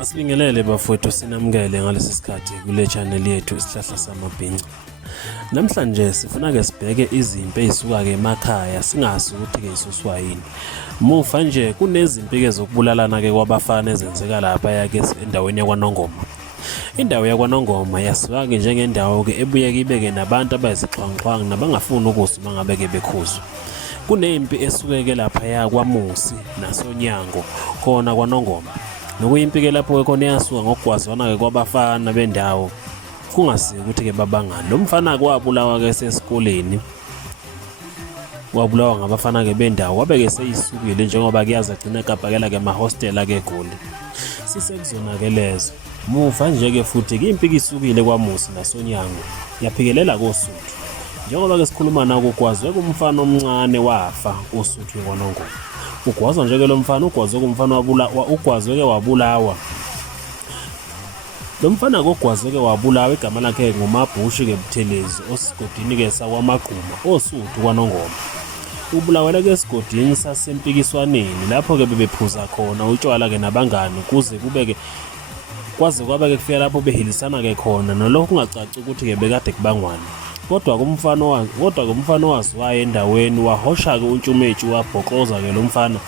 Asibingelele bafowethu, sinamukele ngalesi sikhathi kule channel yethu isihlahla samabhinca. Namhlanje sifuna ke sibheke izimpi ezisuka ke emakhaya singazi ukuthi ke isuswa yini. Muva nje kunezimpi ke zokubulalana ke kwabafana ezenzeka lapha yake endaweni yakwaNongoma. Indawo yakwaNongoma yasuka ke njengendawo ke ebuye ibeke nabantu abayizixhwanguxhwangu nabangafuni ukuthi mangabe ke bekhuzwa. Kunempi esukeke lapha yakwaMusi nasoNyango khona kwaNongoma. Nokuyimpi ke lapho khona yasuka ngokugwazwana ke kwabafana bendawo kungasiki ukuthi ke babangani. Lo mfana kwabulawa ke sesikoleni, wabulawa ngabafana ke bendawo wabe ke seyisukile njengoba kuyaza gcina ekabhakela ke amahostela ke eGoli. Sisekuzona ke lezo muva nje ke futhi impi isukile kwaMusi nasoNyango yaphikelela koSuthu. Njengoba ke sikhuluma nako kwazwe kumfana omncane wafa uSuthu kwaNongoma. Ugwazwa nje ke lo mfana ugwazwe kumfana ugwazwe ke wabulawa. Lo mfana ogwazwe ke wabulawa igama lakhe nguMabhushi ke Buthelezi osigodini ke sakwaMagquma oSuthu kwaNongoma. Ubulawela ke esigodini sasempikiswaneni lapho ke bebephuza khona utshwala ke nabangani kuze kube ke kwaze kwaba ke kufika lapho behilisana ke khona noloko kungacaci ukuthi ke bekade kubangwane. Kodwa kumfana waziwayo endaweni wahosha ke uNtshumeju wabhoqoza ke lo mfana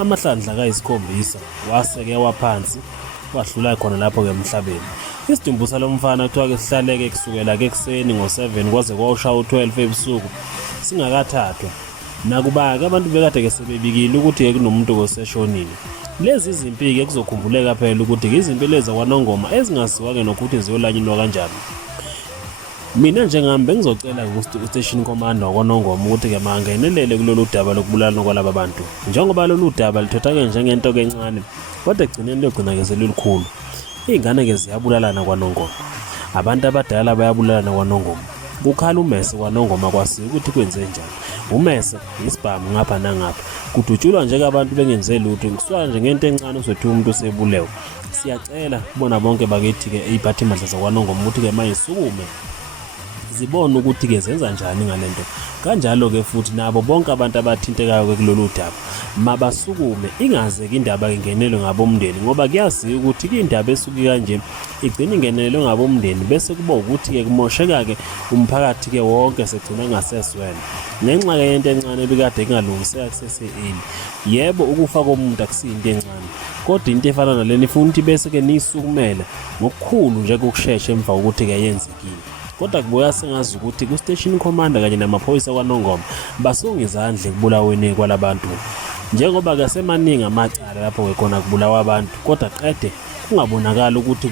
amahlandla kayisikhombisa waseke waphansi wadlula khona lapho ke emhlabeni. Isidumbu salo mfana kuthiwa ke sihlaleke kusukela ke ekseni ngo7 kwaze kwawusha u12 ebusuku singakathathwa. Nakuba ke abantu bekade ke sebebikile ukuthi ke kunomuntu oseshonile. Lezi izimpi ke kuzokhumbuleka phela ukuthi izimpi lezi kwaNongoma ezingaziwa ke nokuthi ziyolanyinwa kanjani. Mina njengami bengizocela ku-station commander kwaNongoma ukuthi ke mangenelele kulolu daba lokubulalana kwalaba bantu. Njengoba lolu daba lithatha ke njengento ke encane kodwa egcineni logcina ke selulukhulu. Izingane ke ziyabulalana kwaNongoma. Abantu abadala bayabulalana kwaNongoma. Kukhala umese kwaNongoma kwasiza ukuthi kwenze njani. Umese isibhamu ngapha nangapha. Kudutshulwa nje abantu bengenze lutho ngiswa nje ngento encane uzothi umuntu usebulewe. Siyacela bona bonke bakithi ke iziphathimandla zakwaNongoma ukuthi ke mayisukume zibone ukuthi ke zenza njani ngalento. Kanjalo ke futhi nabo bonke abantu abathintekayo ke kulolu daba mabasukume ingaze ke indaba ingenelwe ngabomndeni ngoba kuyaziwa ukuthi ke indaba esuki kanje igcina ingenelwe ngabomndeni bese kuba ukuthi ke kumosheka ke umphakathi ke wonke segcina ngaseswena ngenxa ke yento encane ebikade kungalungiseka kuseseyini. Yebo ukufa komuntu akusinto encane kodwa into efana nalena ifuna ukuthi bese ke nisukumela ngokukhulu nje kokusheshsha emva ukuthi ke yenzekile. Kodwa kubuya sengazi ukuthi ku-station commander kanye namaphoyisa kwaNongoma basonge izandla ekubulaweni kwalabantu. Njengoba ke semaningi amacala lapho ke khona kubulawa abantu kodwa qede kungabonakala ukuthi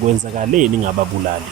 kwenzakaleni ngababulali.